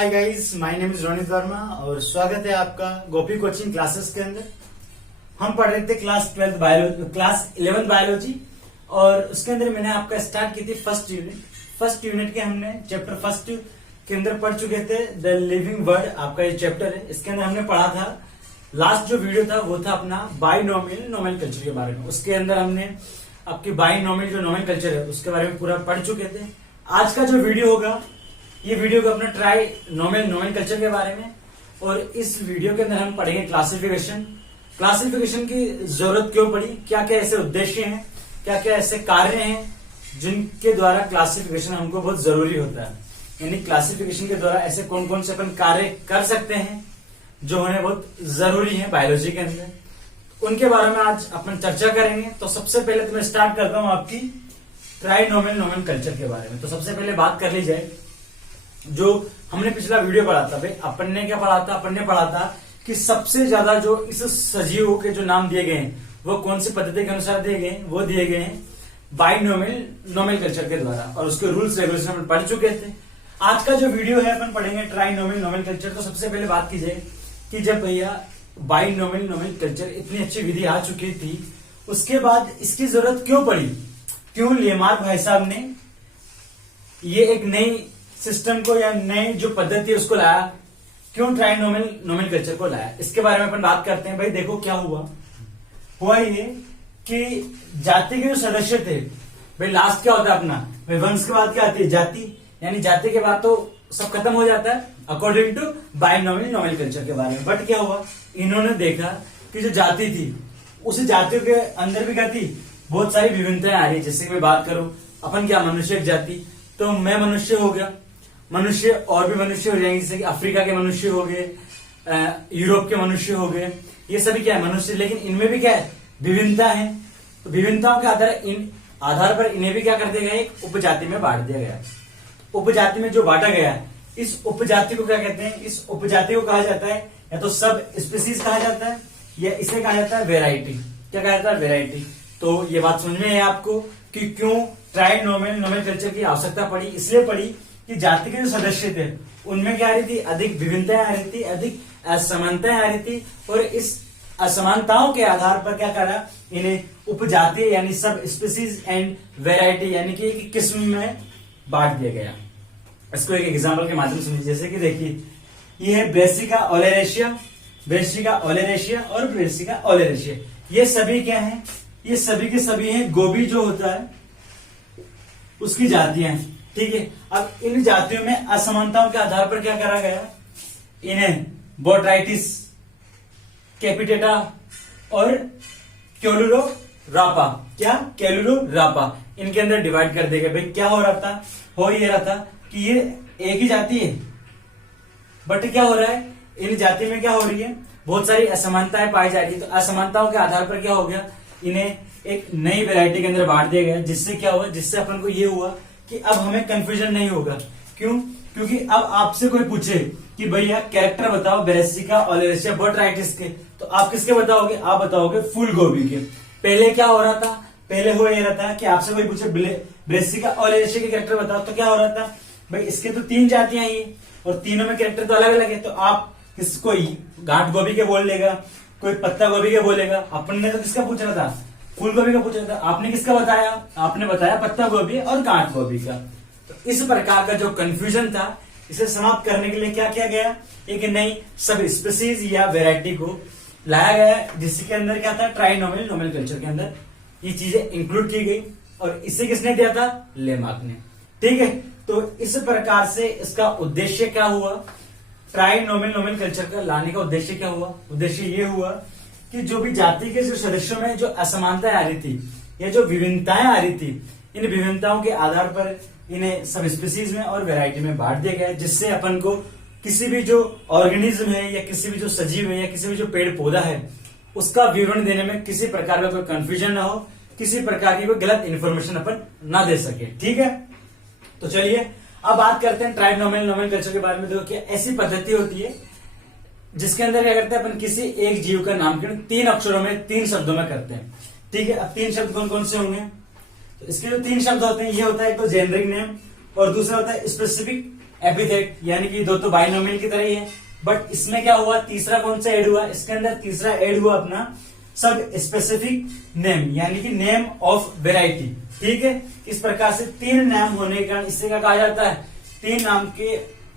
Hi guys, my name is Ronit Verma और स्वागत है आपका गोपी कोचिंग क्लासेस के अंदर। हम पढ़ रहे थे क्लास 11th बायोलॉजी और उसके अंदर मैंने आपका स्टार्ट की थी फर्स्ट यूनिट के हमने चैप्टर फर्स्ट के अंदर पढ़ चुके थे द लिविंग वर्ड। आपका ये चैप्टर है, इसके अंदर हमने पढ़ा था। लास्ट जो वीडियो था वो था अपना बाइनोमियल नोमेनक्लेचर के बारे में। उसके अंदर हमने आपकी बाइनोमियल जो नोमेनक्लेचर है उसके बारे में पूरा पढ़ चुके थे। आज का जो वीडियो होगा ये वीडियो का अपना ट्राई नोमेनक्लेचर के बारे में, और इस वीडियो के अंदर हम पढ़ेंगे क्लासिफिकेशन की जरूरत क्यों पड़ी, क्या क्या ऐसे उद्देश्य हैं, क्या क्या ऐसे कार्य हैं जिनके द्वारा क्लासिफिकेशन हमको बहुत जरूरी होता है। यानी क्लासिफिकेशन के द्वारा ऐसे कौन कौन से अपन कार्य कर सकते हैं जो होने बहुत जरूरी है बायोलॉजी के अंदर, उनके बारे में आज अपन चर्चा करेंगे। तो सबसे पहले तो मैं स्टार्ट करता हूं आपकी ट्राइनोमियल नोमेनक्लेचर के बारे में। तो सबसे पहले बात कर ली जाए जो हमने पिछला वीडियो पढ़ा था। भाई अपन ने क्या पढ़ा था? अपन ने पढ़ा था कि सबसे ज्यादा जो इस सजीवों के जो नाम दिए गए हैं वो कौन सी पद्धति के अनुसार दिए गए? वो दिए गए हैं बाइनोमियल नोमेनक्लेचर के द्वारा, और उसके रूल्स रेगुलेशन अपन पढ़ चुके थे। आज का जो वीडियो है अपन पढ़ेंगे ट्राइनोमियल नोमेनक्लेचर। तो सबसे पहले बात की जाए कि जब भैया बाइनोमियल नोमेनक्लेचर इतनी अच्छी विधि आ चुकी थी, उसके बाद इसकी जरूरत क्यों पड़ी? क्यों लेमार्क भाई साहब ने ये एक नई सिस्टम को या नई जो पद्धति है उसको लाया? क्यों ट्राइनोमियल नोमेनक्लेचर को लाया? इसके बारे में अपन बात करते हैं। भाई देखो क्या हुआ ये कि जाति के जो सदस्य थे, भाई लास्ट क्या होता है अपना, भाई वंश के बाद क्या आती है? जाति। यानी जाति के बाद तो सब खत्म हो जाता है अकॉर्डिंग टू बाइनोमियल नोमेनक्लेचर के बारे में। बट क्या हुआ, इन्होंने देखा कि जो जाति थी उस जातियों के अंदर भी क्या थी? बहुत सारी विभिन्नताएं आ रही। जैसे कि मैं बात करूं अपन क्या, मनुष्य एक जाति, तो मैं मनुष्य हो गया, मनुष्य और भी मनुष्य हो जाएंगे, जैसे कि अफ्रीका के मनुष्य हो गए, यूरोप के मनुष्य हो गए, ये सभी क्या है? मनुष्य। लेकिन इनमें भी क्या है? विभिन्नता है। तो विभिन्नताओं के आधार पर इन्हें भी क्या कर दिया गया? एक उपजाति में बांट दिया गया। उपजाति में जो बांटा गया इस उपजाति को क्या कहते हैं? इस उपजाति को कहा जाता है या तो सब स्पीसीज कहा जाता है या इसे कहा जाता है वेराइटी। क्या कहा जाता है? वेराइटी। तो ये बात समझ में है आपको कि क्यों ट्राइनोमियल नोमेनक्लेचर की आवश्यकता पड़ी? इसलिए पड़ी कि जाति के जो सदस्य थे उनमें क्या आ रही थी? अधिक विभिन्नताएं आ रही थी, अधिक असमानताएं आ रही थी, और इस असमानताओं के आधार पर क्या करा? इन्हें उपजाति यानी सब स्पीसीज एंड वेराइटी यानी कि एक किस्म में बांट दिया गया। इसको एक एग्जाम्पल के माध्यम से समझिए। जैसे कि देखिए, ये है ब्रेसिका ओलेरेशिया और ब्रेसिका ओलेरेशिया। ये सभी क्या है? ये सभी के सभी हैं गोभी जो होता है उसकी जातियां हैं। ठीक है। अब इन जातियों में असमानताओं के आधार पर क्या करा गया? इन्हें बोट्राइटिस, कैपिटेटा और कैलुरोरापा, इनके अंदर डिवाइड कर दिया गया। भाई क्या हो रहा था? हो ये रहा था कि ये एक ही जाति है, बट क्या हो रहा है? इन जाति में क्या हो रही है? बहुत सारी असमानताएं पाई जा रही है। तो असमानताओं के आधार पर क्या हो गया? इन्हें एक नई वैरायटी के अंदर बांट दिया गया। जिससे क्या हुआ? जिससे अपन को ये हुआ कि अब हमें कंफ्यूजन नहीं होगा। क्यों? क्योंकि अब आपसे कोई पूछे कि भैया कैरेक्टर बताओ ब्रेसिका ओलेरेशिया बोट्राइटिस के, तो आप किसके बताओगे? आप बताओगे फूल गोभी के। पहले क्या हो रहा था? पहले हो ये रहा था कि आपसे कोई पूछे ब्रेसिका ओलेरेशिया के कैरेक्टर बताओ, तो क्या हो रहा था? भाई इसके तो 3 जातियां ही और तीनों में कैरेक्टर तो अलग अलग है। तो आप किसको गांठ गोभी के बोल लेगा, कोई पत्ता गोभी के बोलेगा। अपन ने तो किसका पूछ रहा था? फूल गोभी का पूछ रहा था। आपने किसका बताया? आपने बताया पत्ता गोभी और गांठ गोभी का। तो इस प्रकार का जो कंफ्यूजन था इसे समाप्त करने के लिए क्या किया गया? एक नई सब स्पीसीज या वेराइटी को लाया गया, जिसके अंदर क्या था? ट्राइनोमियल नोमेनक्लेचर के अंदर ये चीजें इंक्लूड की गई। और इसे किसने दिया था? लेमार्क ने। ठीक है। तो इस प्रकार से इसका उद्देश्य क्या हुआ? ट्राइनोमियल नोमेनक्लेचर का लाने का उद्देश्य क्या हुआ? उद्देश्य ये हुआ कि जो भी जाति के जो सदस्यों में जो असमानताएं आ रही थी या जो विभिन्नताएं आ रही थी, इन विभिन्नताओं के आधार पर इन्हें सब स्पीसीज में और वैरायटी में बांट दिया गया। जिससे अपन को किसी भी जो ऑर्गेनिज्म है या किसी भी जो सजीव है या किसी भी जो पेड़ पौधा है उसका विवरण देने में किसी प्रकार का कोई कंफ्यूजन ना हो, किसी प्रकार की कोई गलत इंफॉर्मेशन अपन ना दे सके। ठीक है। तो चलिए अब बात करते हैं ट्राइनोमियल नोमेनक्लेचर के बारे में। देखो क्या ऐसी पद्धति होती है जिसके अंदर क्या करते हैं अपन? किसी एक जीव का नामकरण 3 अक्षरों में 3 शब्दों में करते हैं। ठीक है। अब 3 शब्द कौन कौन से होंगे? तो इसके जो 3 शब्द होते हैं, ये होता है एक तो जेनरिक नेम, और दूसरा होता है स्पेसिफिक एपिथेट, यानी कि दो तो बाइनोमियल की तरह ही है, बट इसमें क्या हुआ, तीसरा कौन सा ऐड हुआ, इसके अंदर तीसरा ऐड हुआ अपना सब स्पेसिफिक नेम, यानी कि नेम ऑफ वेराइटी। ठीक है, इस प्रकार से तीन नाम होने के कारण इससे क्या कहा जाता है,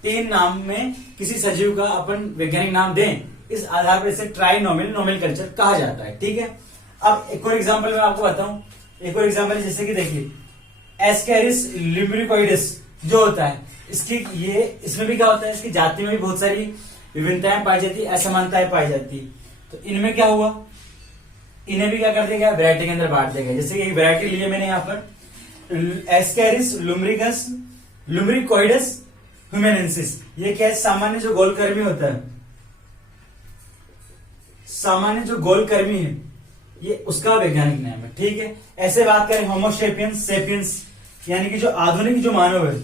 तीन नाम में किसी सजीव का अपन वैज्ञानिक नाम दें, इस आधार पर इसे ट्राइनोमियल नोमेनकल्चर कहा जाता है। ठीक है, अब एक और एग्जांपल मैं आपको बताऊं, एक और एग्जांपल जैसे कि देखिए एस्केरिस ल्यूम्ब्रिकोइडिस जो होता है, इसमें भी क्या होता है, इसकी जाति में भी बहुत सारी विभिन्नताएं पाई जाती है, असमानताएं पाई जाती है। तो इनमें क्या हुआ, इन्हें भी क्या कर दिया गया, वैरायटी के अंदर बांट दिया गया। जैसे कि एक वैरायटी ली है मैंने यहाँ पर एस्केरिस लुम्ब्रिकोइडस ह्यूमेनेंसिस, ये क्या है, सामान्य जो गोलकर्मी होता है, सामान्य जो गोलकर्मी है, ये उसका वैज्ञानिक नाम है। ठीक है, ऐसे बात करें होमोसेपियंस सेपियंस, यानी कि जो आधुनिक जो मानव है,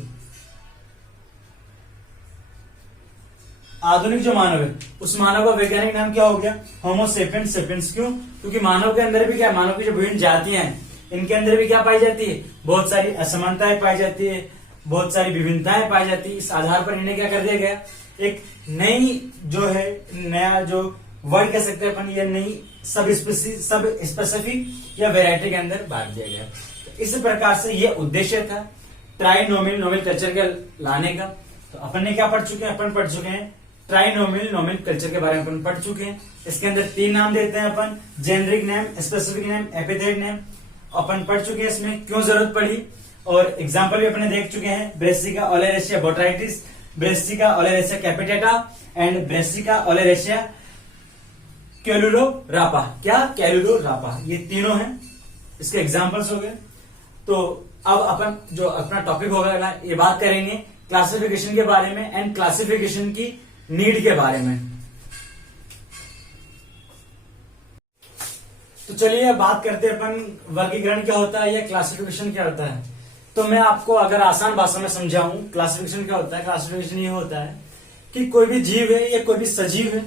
आधुनिक जो मानव है, उस मानव का वैज्ञानिक नाम क्या हो गया, होमोसेपियंस सेपियंस। क्यों, क्योंकि मानव के अंदर भी क्या, मानव की जो विभिन्न जातियां हैं, इनके अंदर भी क्या पाई जाती है, बहुत सारी असमानताएं पाई जाती है, बहुत सारी विभिन्नताएं पाई जाती है। इस आधार पर इन्हें क्या कर दिया गया, एक नई जो है, नया जो वर्ड कह सकते हैं अपन, ये नई सब स्पेसिफिक या वेराइटी के अंदर बांट दिया गया। तो इस प्रकार से ये उद्देश्य था ट्राइनोमियल नोमेनकल्चर के लाने का। तो अपन ने क्या पढ़ चुके हैं, अपन पढ़ चुके हैं ट्राइनोमियल नोमेनकल्चर के बारे में अपन पढ़ चुके हैं। इसके अंदर तीन नाम देते हैं अपन, generic name, specific name, epithet name, अपन पढ़ चुके हैं। इसमें क्यों जरूरत पड़ी और एग्जाम्पल भी अपने देख चुके हैं, Brassica oleracea botrytis, Brassica oleracea capitata and Brassica oleracea caulorapa. क्या, कैलुरोरापा, ये तीनों हैं, इसके एग्जाम्पल्स हो गए। तो अब अपन जो अपना टॉपिक होगा, ये बात करेंगे क्लासिफिकेशन के बारे में एंड क्लासिफिकेशन की नीड के बारे में। तो चलिए बात करते हैं अपन वर्गीकरण क्या होता है या क्लासिफिकेशन क्या होता है। तो मैं आपको अगर आसान भाषा में समझाऊं क्लासिफिकेशन क्या होता है, क्लासिफिकेशन ये होता है कि कोई भी जीव है या कोई भी सजीव है,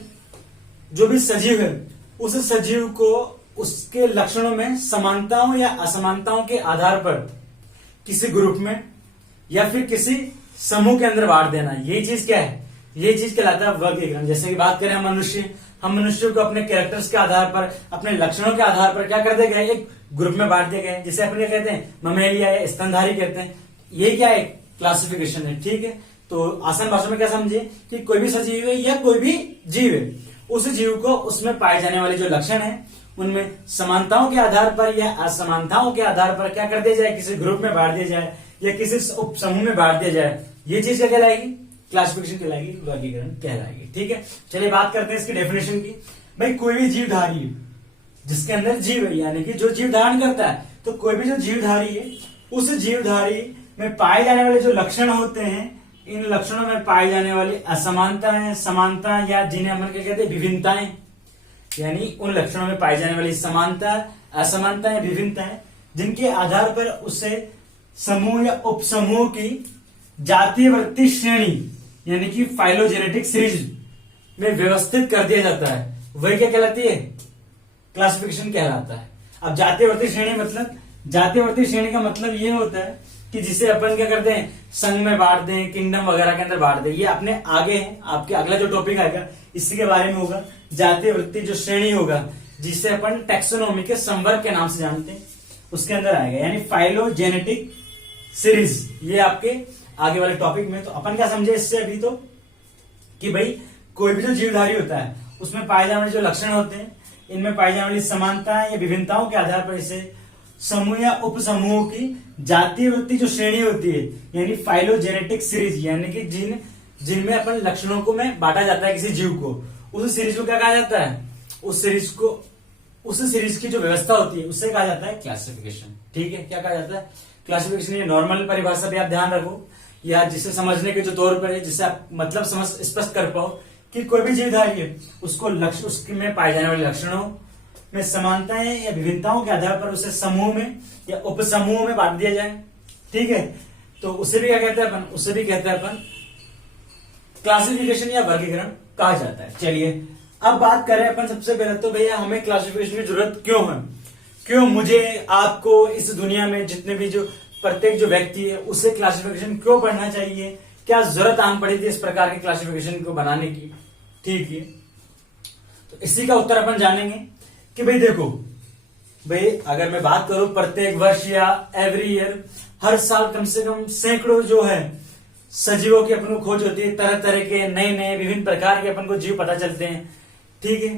जो भी सजीव है, उस सजीव को उसके लक्षणों में समानताओं या असमानताओं के आधार पर किसी ग्रुप में या फिर किसी समूह के अंदर बांट देना, ये चीज क्या है, ये चीज कहलाता है वर्गीकरण। जैसे कि बात करें हम मनुष्य को अपने कैरेक्टर्स के आधार पर, अपने लक्षणों के आधार पर क्या कर दिया गया, एक ग्रुप में बांट दिया गया है। जिसे अपन क्या कहते हैं, ममेलिया या स्तनधारी कहते हैं। ये क्या है, क्लासिफिकेशन है। ठीक है, तो आसान भाषा में क्या समझे कि कोई भी सजीव है या कोई भी जीव है, उस जीव को उसमें पाए जाने वाले जो लक्षण है, उनमें समानताओं के आधार पर या असमानताओं के आधार पर क्या कर दिया जाए, किसी ग्रुप में बांट दिया जाए या किसी उप समूह में बांट दिया जाए। ये चीज क्या कहलाएगी, क्लासिफिकेशन कहलाएगी, वर्गीकरण कहलाएगी। ठीक है, चलिए बात करते हैं इसकी डेफिनेशन की। भाई कोई भी जीवधारी जिसके अंदर जीव है, यानी कि जो जीव धारण करता है, तो कोई भी जो जीवधारी है, उस जीवधारी में पाए जाने वाले जो लक्षण होते हैं, इन लक्षणों में पाई जाने वाली असमानताएं, समानताएं या जिन्हें हम क्या कहते हैं विभिन्नताएं, यानी उन लक्षणों में पाई जाने वाली समानता, असमानताएं, विभिन्नताएं, जिनके आधार पर उसे समूह या उपसमूह की जातीय वृत्ति श्रेणी यानी कि फाइलोजेनेटिक सीरीज में व्यवस्थित कर दिया जाता है, वही क्या कहलाती है, क्लासिफिकेशन कहलाता है। अब जातीय वृत्ति श्रेणी मतलब, जातीय वृत्ति श्रेणी का मतलब ये होता है कि जिसे अपन क्या करते हैं, संघ में बांट दें, किंगडम वगैरह के अंदर बांट दें। ये अपने आगे है, आपके अगला जो टॉपिक आएगा इसी के बारे में होगा। जातीय वृत्ति जो श्रेणी होगा, जिसे अपन टैक्सोनॉमी के संवर्ग के नाम से जानते हैं, उसके अंदर आएगा, यानी फाइलोजेनेटिक सीरीज। ये आपके आगे वाले टॉपिक में। तो अपन क्या समझे इससे अभी, तो कि भाई कोई भी जो जीवधारी होता है, उसमें पाए जाने वाले जो लक्षण होते हैं, इनमें पाई जाने वाली समानताएं या विभिन्नताओं के आधार पर इसे समूह या उप समूहों की जातीय वृत्ति जो श्रेणी होती है, यानी फाइलोजेनेटिक सीरीज, यानी कि जिनमें अपन लक्षणों को में बांटा जाता है किसी जीव को, उस सीरीज को क्या कहा जाता है, उस सीरीज की जो व्यवस्था होती है, उससे कहा जाता है क्लासिफिकेशन। ठीक है, क्या कहा जाता है, क्लासिफिकेशन। ये नॉर्मल परिभाषा भी आप ध्यान रखो, या जिसे समझने के जो तौर पर है, जिससे आप मतलब समझ स्पष्ट कर पाओ कि कोई भी जीवधारी है, उसको लक्ष्य, उसमें पाए जाने वाले लक्षणों में समानताएं या विभिन्नताओं के आधार पर उसे समूह में या उपसमूह में बांट दिया जाए। ठीक है, तो उसे भी क्या कहते हैं अपन, उसे भी कहते हैं अपन क्लासिफिकेशन या वर्गीकरण कहा जाता है। चलिए अब बात करें अपन सबसे पहले तो भैया हमें क्लासिफिकेशन की जरूरत क्यों है, क्यों मुझे आपको इस दुनिया में जितने भी जो प्रत्येक जो व्यक्ति है उसे क्लासिफिकेशन क्यों पढ़ना चाहिए, क्या जरूरत आन पड़ी थी इस प्रकार के क्लासिफिकेशन को बनाने की। ठीक है, तो इसी का उत्तर अपन जानेंगे कि भाई देखो भाई, अगर मैं बात करूं प्रत्येक वर्ष या एवरी ईयर, हर साल कम से कम सैकड़ों जो है सजीवों की अपन को खोज होती है, तरह तरह के नए नए विभिन्न प्रकार के अपन को जीव पता चलते हैं। ठीक है,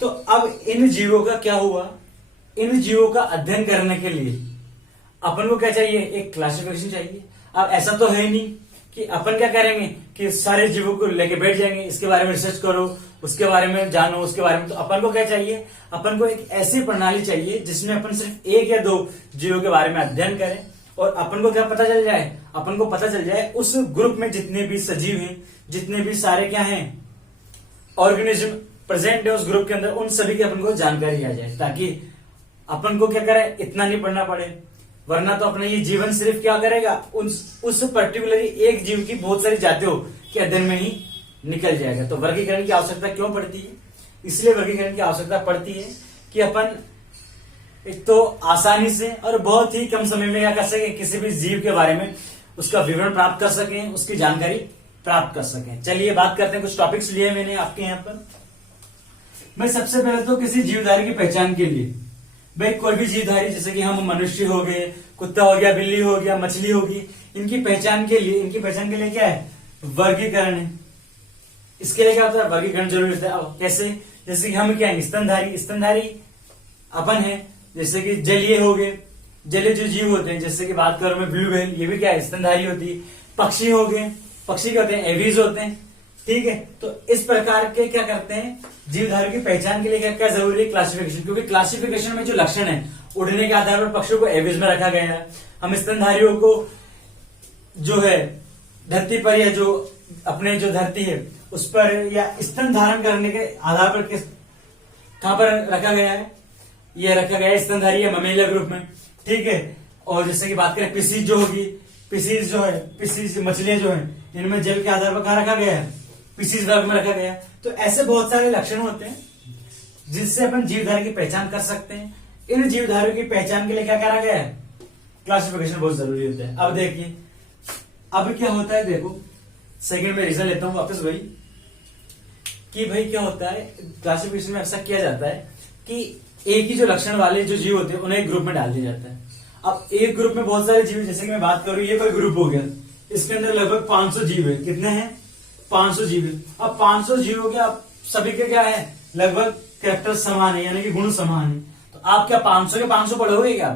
तो अब इन जीवों का क्या हुआ, इन जीवों का अध्ययन करने के लिए अपन को क्या चाहिए, एक क्लासिफिकेशन चाहिए। अब ऐसा तो है नहीं कि अपन क्या करेंगे कि सारे जीवों को लेके बैठ जाएंगे, इसके बारे में रिसर्च करो, उसके बारे में जानो, उसके बारे में। तो अपन को क्या चाहिए, अपन को एक ऐसी प्रणाली चाहिए जिसमें अपन सिर्फ एक या दो जीवों के बारे में अध्ययन करें और अपन को क्या पता चल जाए, अपन को पता चल जाए उस ग्रुप में जितने भी सजीव हैं, जितने भी सारे क्या हैं ऑर्गेनिज्म प्रेजेंट है उस ग्रुप के अंदर, उन सभी की अपन को जानकारी आ जाए, ताकि अपन को क्या करे, इतना नहीं पढ़ना पड़े। वरना तो अपना ये जीवन सिर्फ क्या करेगा, उस पर्टिकुलर एक जीव की बहुत सारी जातियों के अध्ययन में ही निकल जाएगा। तो वर्गीकरण की आवश्यकता क्यों पड़ती है, इसलिए वर्गीकरण की आवश्यकता पड़ती है कि अपन एक तो आसानी से और बहुत ही कम समय में क्या कर सके, किसी भी जीव के बारे में उसका विवरण प्राप्त कर सकें, उसकी जानकारी प्राप्त कर सकें। चलिए बात करते हैं, कुछ टॉपिक्स लिए मैंने आपके यहाँ पर। मैं सबसे पहले तो किसी जीवधारी की पहचान के लिए, भाई कोई भी जीवधारी जैसे कि हम मनुष्य हो गए, कुत्ता हो गया, बिल्ली हो गया, मछली होगी, इनकी पहचान के लिए क्या है, वर्गीकरण है। इसके लिए क्या होता है, वर्गीकरण जरूरी होता है। अब कैसे, जैसे कि हम क्या है, स्तनधारी अपन है, जैसे कि जलीय हो गए, जलीय जो जीव होते हैं, जैसे कि बात करूं मैं ब्लू व्हेल, ये भी क्या है, स्तनधारी होती है। पक्षी हो गए, पक्षी क्या होते हैं, एवीज होते हैं। ठीक है, तो इस प्रकार के क्या करते हैं, जीवधारियों की पहचान के लिए क्या क्या जरूरी है, क्लासिफिकेशन। क्योंकि क्लासिफिकेशन में जो लक्षण है, उड़ने के आधार पर पक्षियों को एवीज में रखा गया है। हम स्तनधारियों को जो है धरती पर, या जो अपने जो धरती है उस पर, या स्तन धारण करने के आधार पर कहां पर रखा गया है, ये रखा गया है स्तनधारी या ममेलिया ग्रुप में। ठीक है, और जैसे कि बात करें पिसीज जो होगी, पिसीज मछलियां जो है, इनमें जल के आधार पर कहां रखा गया है, पिसीज वर्ग में रखा गया। तो ऐसे बहुत सारे लक्षण होते हैं जिससे अपन जीवधारी की पहचान कर सकते हैं। इन जीवधारियों की पहचान के लिए क्या करा गया है, क्लासिफिकेशन बहुत जरूरी होता है। अब देखिए, अब क्या होता है, देखो सेकंड में रीजन लेता हूं वापस भाई, कि भाई क्या होता है, क्लासिफिकेशन में ऐसा किया जाता है कि एक ही जो लक्षण वाले जो जीव होते हैं उन्हें एक ग्रुप में डाल दिया जाता है। अब एक ग्रुप में बहुत सारे जीव, जैसे कि मैं बात करूं, ये कोई ग्रुप हो गया, इसके अंदर लगभग 500 जीव है। कितने हैं, 500 जीव है। अब 500 जीवों के अब सभी के क्या है, लगभग कैरेक्टर समान है, यानी कि गुण समान है। तो आप क्या 500 के 500 पढ़ोगे क्या,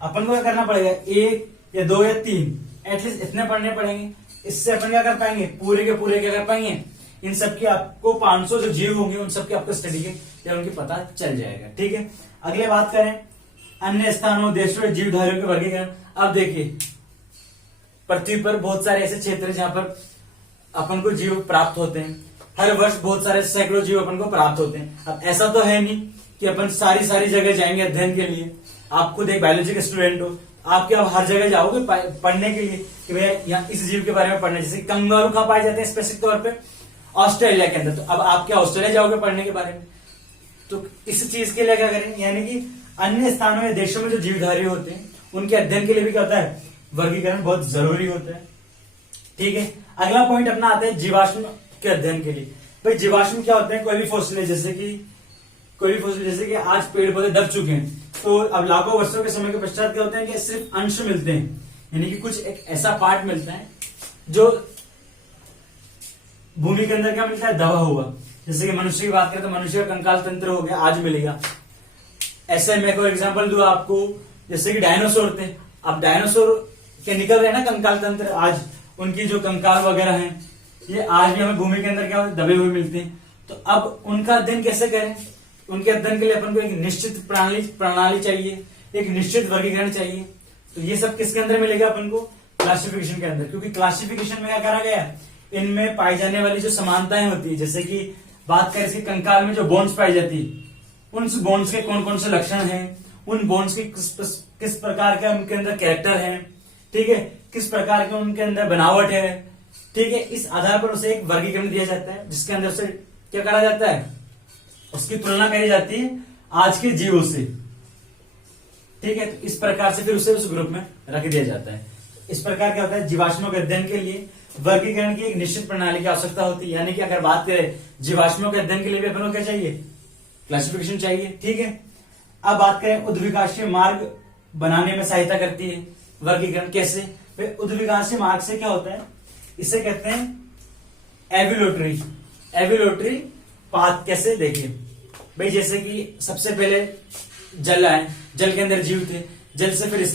अपन को क्या करना पड़ेगा, एक या दो या तीन एटलीस्ट इतने पढ़ने पड़ेंगे। इससे अपन क्या कर पाएंगे, पूरे के पूरे क्या कर पाएंगे, इन सबकी आपको 500 जो जीव होंगे उन सबकी आपको स्टडी के या उनकी पता चल जाएगा। ठीक है, अगले बात करें अन्य स्थानों, देशों, जीवधारियों के वर्गीकरण। अब देखिए, पृथ्वी पर बहुत सारे ऐसे क्षेत्र हैं जहां पर अपन को जीव प्राप्त होते हैं। हर वर्ष बहुत सारे सैकड़ों जीव अपन को प्राप्त होते हैं। अब ऐसा तो है नहीं कि अपन सारी जगह जाएंगे अध्ययन के लिए। आप खुद एक बायोलॉजी के स्टूडेंट हो, आप क्या हर जगह जाओगे पढ़ने के लिए कि भैया यहाँ इस जीव के बारे में पढ़ना, जैसे कंगारू कहाँ पाए जाते हैं स्पेसिफिक तौर पे, ऑस्ट्रेलिया के अंदर। तो अब आप क्या ऑस्ट्रेलिया जाओगे पढ़ने के बारे में, तो इस चीज के लिए क्या करें, यानी कि अन्य स्थानों या देशों में जो जीवधारी होते हैं उनके अध्ययन के लिए भी क्या होता है, वर्गीकरण बहुत जरूरी होता है। ठीक है, अगला पॉइंट अपना आता है जीवाश्म के अध्ययन के लिए। भाई जीवाश्म क्या होते हैं, कोई भी फॉसिल, जैसे कि आज पेड़ पौधे दब चुके हैं, तो अब लाखों वर्षों के समय के पश्चात क्या होते हैं कि सिर्फ अंश मिलते हैं, यानी कि कुछ एक ऐसा पार्ट मिलता है जो भूमि के अंदर क्या मिलता है, दबा हुआ। जैसे कि मनुष्य की बात करें तो मनुष्य का कंकाल तंत्र हो गया, आज मिलेगा। ऐसे मैं कोई एग्जांपल दूं आपको, जैसे कि डायनासोर थे, अब डायनासोर के निकल रहे ना कंकाल तंत्र, आज उनकी जो कंकाल वगैरह हैं ये आज भी हमें भूमि के अंदर क्या दबे हुए मिलते हैं। तो अब उनका अध्ययन कैसे करें, उनके अध्ययन के लिए अपन को एक निश्चित प्रणाली चाहिए, एक निश्चित वर्गीकरण चाहिए। तो ये सब किसके अंदर मिलेगा अपन को, क्लासिफिकेशन के अंदर। क्योंकि क्लासिफिकेशन में क्या करा गया, इनमें पाई जाने वाली जो समानताएं होती है, जैसे कि बात करें इसके कंकाल में जो बोन्स पाई जाती है, उन बोन्स के कौन कौन से लक्षण हैं, उन बोन्स के किस प्रकार के उनके अंदर कैरेक्टर है, ठीक है, किस प्रकार के उनके अंदर बनावट है। ठीक है, इस आधार पर उसे एक वर्गीकरण दिया जाता है, जिसके अंदर उसे क्या करा जाता है, उसकी तुलना करी जाती है आज के जीवों से। ठीक है, तो इस प्रकार से फिर उसे उस ग्रुप में रख दिया जाता है। इस प्रकार क्या होता है, जीवाश्मों के अध्ययन के लिए वर्गीकरण की एक निश्चित प्रणाली की आवश्यकता होती है। यानी कि अगर बात करें जीवाश्मों के अध्ययन के लिए भी अपन को क्या चाहिए, क्लासिफिकेशन चाहिए। ठीक है, अब बात करें उद्विकासीय मार्ग बनाने में सहायता करती है वर्गीकरण। कैसे, उद्विकासीय मार्ग से क्या होता है, इसे कहते हैं एवोल्यूटरी पाथ। कैसे, देखिए भाई, जैसे कि सबसे पहले जल आए, जल के अंदर जीव थे, जल से फिर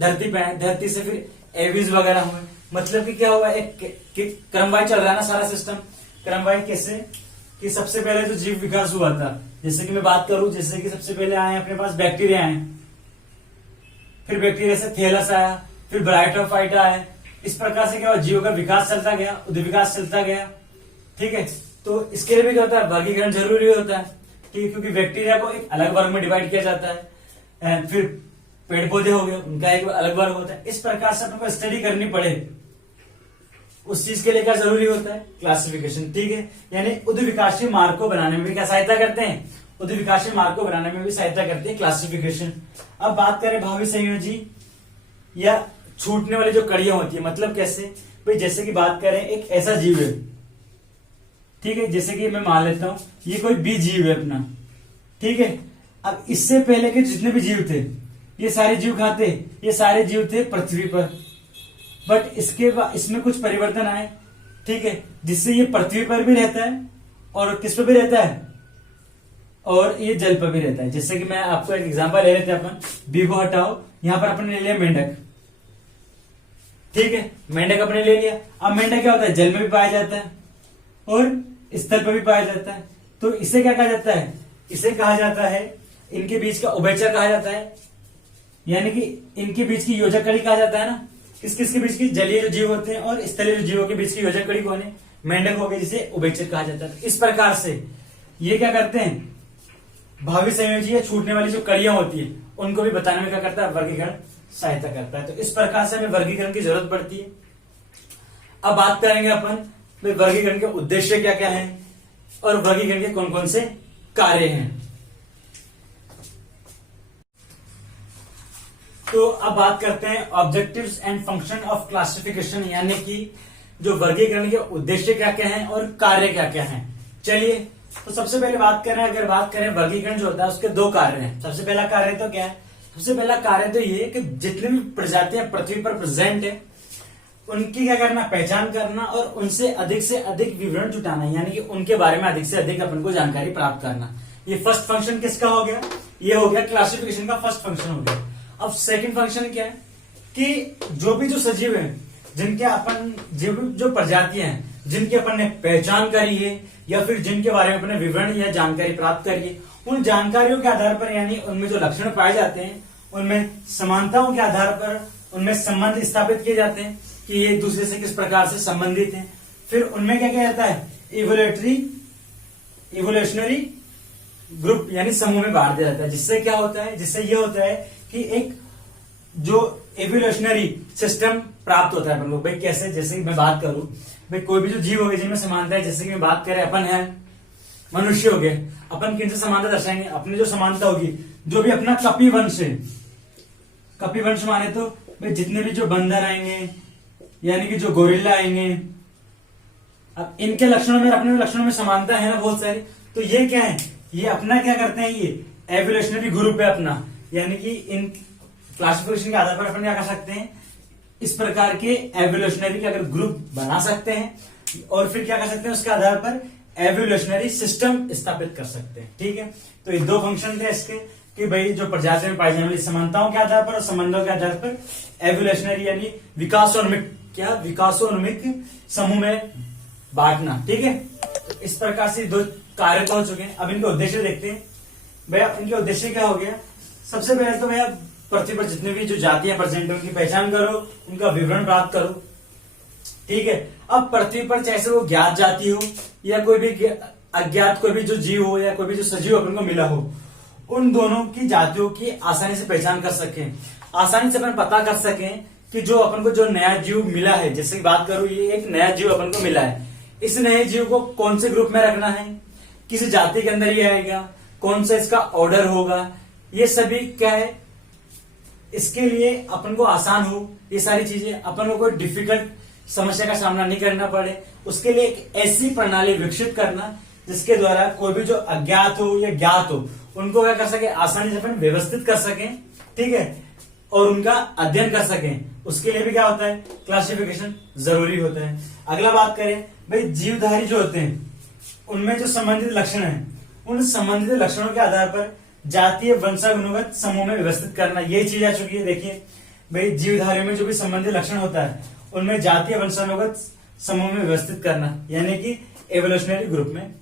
धरती पे आए, धरती से फिर एविज वगैरह हुए। मतलब कि क्या हुआ, एक क्रमवार चल रहा है ना सारा सिस्टम। क्रमवार कैसे कि सबसे पहले जो जीव विकास हुआ था, जैसे कि मैं बात करूं, जैसे कि सबसे पहले आए अपने पास बैक्टीरिया आए, फिर बैक्टीरिया से थैलस आया, फिर ब्रायोफाइटा आया। इस प्रकार से क्या हुआ, जीवों का विकास चलता गया, उद्विकास चलता गया। ठीक है, तो इसके लिए भी क्या होता है, वर्गीकरण जरूरी होता है। ठीक है, क्योंकि बैक्टीरिया को एक अलग वर्ग में डिवाइड किया जाता है, फिर पेड़ पौधे हो गए, उनका एक अलग वर्ग होता है। इस प्रकार से अपने स्टडी करनी पड़े उस चीज के लिए क्या जरूरी होता है, क्लासिफिकेशन। ठीक है, यानी उद्विकासीय मार्ग को बनाने में भी क्या सहायता करते हैं, उद्विकासीय मार्ग को बनाने में भी सहायता करते हैं क्लासिफिकेशन। अब बात करें भावी संयोजी या छूटने वाली जो कड़ियां होती है, मतलब कैसे भाई, जैसे कि बात करें एक ऐसा जीव है, ठीक है, जैसे कि मैं मान लेता हूं ये कोई बी जीव है अपना। ठीक है, अब इससे पहले के जितने भी जीव थे, ये सारे जीव कहां थे, ये सारे जीव थे पृथ्वी पर। बट इसके बाद इसमें कुछ परिवर्तन आए। ठीक है, जिससे ये पृथ्वी पर भी रहता है और किस पर भी रहता है, और ये जल पर भी रहता है। जैसे कि मैं आपको एक एग्जांपल ले लेते हैं, अपन बी को हटाओ, यहां पर अपन ने ले लिया मेंढक। ठीक है, मेंढक अपने ले लिया। अब मेंढक क्या होता है, जल में भी पाया जाता है और स्थल पर भी पाया जाता है। तो इसे क्या कहा जाता है, इसे कहा जाता है, इनके बीच का उभयचर कहा जाता है, यानी कि इनके बीच की योजक कड़ी कहा जाता है ना। किस किस के बीच की, जलीय जो जीव होते हैं और स्थलीय जो जीवों के बीच की योजक कड़ी कौन है, मेंढक हो गए, जिसे उभयचर कहा जाता है। इस प्रकार से ये क्या करते हैं, भावी संयोजी या छूटने वाली जो कड़ियां होती है उनको भी बताने में क्या करता है, वर्गीकरण सहायता करता है। तो इस प्रकार से हमें वर्गीकरण की जरूरत पड़ती है। अब बात करेंगे अपन वर्गीकरण के उद्देश्य क्या क्या है और वर्गीकरण के कौन कौन से कार्य हैं। तो अब बात करते हैं objectives and function of classification, यानी कि जो वर्गीकरण के उद्देश्य क्या क्या हैं और कार्य क्या क्या हैं। चलिए, तो सबसे पहले बात करें, अगर बात करें वर्गीकरण जो होता है उसके दो कार्य हैं। सबसे पहला कार्य तो क्या है, सबसे पहला कार्य तो ये कि जितनी भी प्रजातियां पृथ्वी पर प्रेजेंट है उनकी क्या करना, पहचान करना और उनसे अधिक विवरण जुटाना, यानी कि उनके बारे में अधिक से अधिक अपन को जानकारी प्राप्त करना। ये फर्स्ट फंक्शन किसका हो गया, ये हो गया क्लासिफिकेशन का फर्स्ट फंक्शन हो गया। अब सेकंड फंक्शन क्या है कि जो सजीव है, जिनके अपन जो प्रजातियां हैं जिनकी अपन ने पहचान करी है या फिर जिनके बारे में अपने विवरण या जानकारी प्राप्त करी है, उन जानकारियों के आधार पर, यानी उनमें जो लक्षण पाए जाते हैं, उनमें समानताओं के आधार पर उनमें संबंध स्थापित किए जाते हैं कि ये एक दूसरे से किस प्रकार से संबंधित हैं। फिर उनमें क्या क्या जाता है, इवोल्यूशनरी ग्रुप यानी समूह में बांट दिया जाता है। जिससे क्या होता है, जिससे ये होता है कि एक जो एवोल्यूशनरी सिस्टम प्राप्त होता है अपन को। भाई कैसे, जैसे कि मैं बात करूं, भाई कोई भी जो जीव हो गए जिनमें समानता है, जैसे कि मैं बात करें अपन है मनुष्य हो गए, अपन किन से समानता दर्शाएंगे, अपनी जो समानता होगी, जो भी अपना कपिवंश है, कपिवंश माने तो भाई जितने भी जो बंदर आएंगे, यानी कि जो गोरिल्ला आएंगे, अब इनके लक्षणों में अपने लक्षणों में समानता है ना बहुत सारी। तो ये क्या है, ये अपना क्या करते हैं, ये एवोल्यूशनरी ग्रुप है अपना, यानी कि इन क्लासिफिकेशन के आधार पर अपन क्या कर सकते हैं, इस प्रकार के एवोल्यूशनरी के अगर ग्रुप बना सकते हैं और फिर क्या कर सकते हैं, उसके आधार पर एवोल्यूशनरी सिस्टम स्थापित कर सकते हैं। ठीक है, तो ये दो फंक्शन थे इसके कि भाई जो प्रजाति में पाई जाने वाली समानताओं के आधार पर और संबंधों के आधार पर एवोल्यूशनरी यानी विकासोन्मुख समूह में बांटना। ठीक है, तो इस प्रकार से दो कार्य हो चुके हैं। अब इनके उद्देश्य देखते हैं। भैया इनके उद्देश्य क्या हो गया, सबसे पहले तो भैया पृथ्वी पर जितने भी जो जातियां प्रेजेंट है उनकी पहचान करो, उनका विवरण प्राप्त करो। ठीक है, अब पृथ्वी पर चाहे वो ज्ञात जाति हो या कोई भी अज्ञात कोई भी जो जीव हो या कोई भी जो सजीव अपन को मिला हो, उन दोनों की जातियों की आसानी से पहचान कर सकें, आसानी से अपन पता कर सकें कि जो अपन को जो नया जीव मिला है, जैसे कि बात करूं ये एक नया जीव अपन को मिला है, इस नए जीव को कौन से ग्रुप में रखना है, किस जाति के अंदर ये आएगा, कौन सा इसका ऑर्डर होगा, ये सभी क्या है इसके लिए अपन को आसान हो ये सारी चीजें, अपन को कोई डिफिकल्ट समस्या का सामना नहीं करना पड़े, उसके लिए एक ऐसी प्रणाली विकसित करना जिसके द्वारा कोई भी जो अज्ञात हो या ज्ञात हो उनको क्या कर सके, आसानी से अपन व्यवस्थित कर सकें, ठीक है, और उनका अध्ययन कर सकें। उसके लिए भी क्या होता है, क्लासिफिकेशन जरूरी होता है। अगला बात करें भाई, जीवधारी जो होते हैं उनमें जो संबंधित लक्षण है, उन संबंधित लक्षणों के आधार पर जातीय वंशानुगत समूह में व्यवस्थित करना, ये चीज आ चुकी है। देखिए भाई, जीवधारियों में जो भी संबंधित लक्षण होता है उनमें जातीय वंशानुगत समूह में व्यवस्थित करना, यानी कि एवोल्यूशनरी ग्रुप में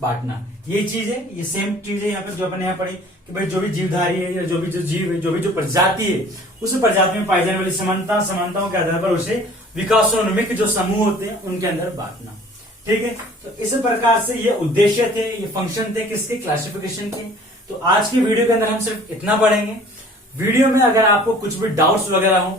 बांटना, ये चीज है। ये सेम चीज है यहाँ पर जो अपन यहाँ पढ़ी कि भाई जो भी जीवधारी है या जो भी जो जीव है, जो भी जो प्रजाति है, उस प्रजाति में पाई जाने वाली समानताओं के आधार पर उसे विकासोन्मुख जो समूह होते हैं उनके अंदर बांटना, ठीक है। तो इस प्रकार से ये उद्देश्य थे, ये फंक्शन थे किसके, क्लासिफिकेशन के। तो आज की वीडियो के अंदर हम सिर्फ इतना पढ़ेंगे। वीडियो में अगर आपको कुछ भी डाउट्स वगैरह हो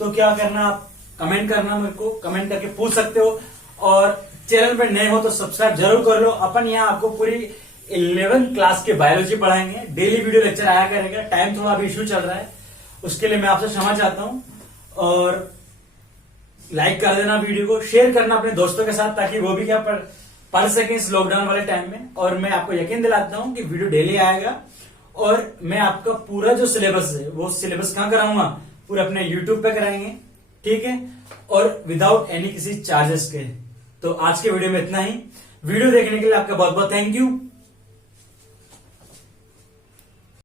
तो क्या करना, आप कमेंट करना, मेरे को कमेंट करके पूछ सकते हो, और चैनल पर नए हो तो सब्सक्राइब जरूर कर लो। अपन यहाँ आपको पूरी 11th क्लास के बायोलॉजी पढ़ाएंगे, डेली वीडियो लेक्चर आया करेगा। टाइम थोड़ा अभी इश्यू चल रहा है, उसके लिए मैं आपसे क्षमा चाहता हूं। और लाइक कर देना वीडियो को, शेयर करना अपने दोस्तों के साथ, ताकि वो भी क्या पढ़ सके इस लॉकडाउन वाले टाइम में। और मैं आपको यकीन दिलाता हूं कि वीडियो डेली आएगा, और मैं आपका पूरा जो सिलेबस है वो सिलेबस कहां कराऊंगा, पूरा अपने यूट्यूब पे कराएंगे, ठीक है, और विदाउट एनी किसी चार्जेस के। तो आज के वीडियो में इतना ही। वीडियो देखने के लिए आपका बहुत बहुत थैंक यू।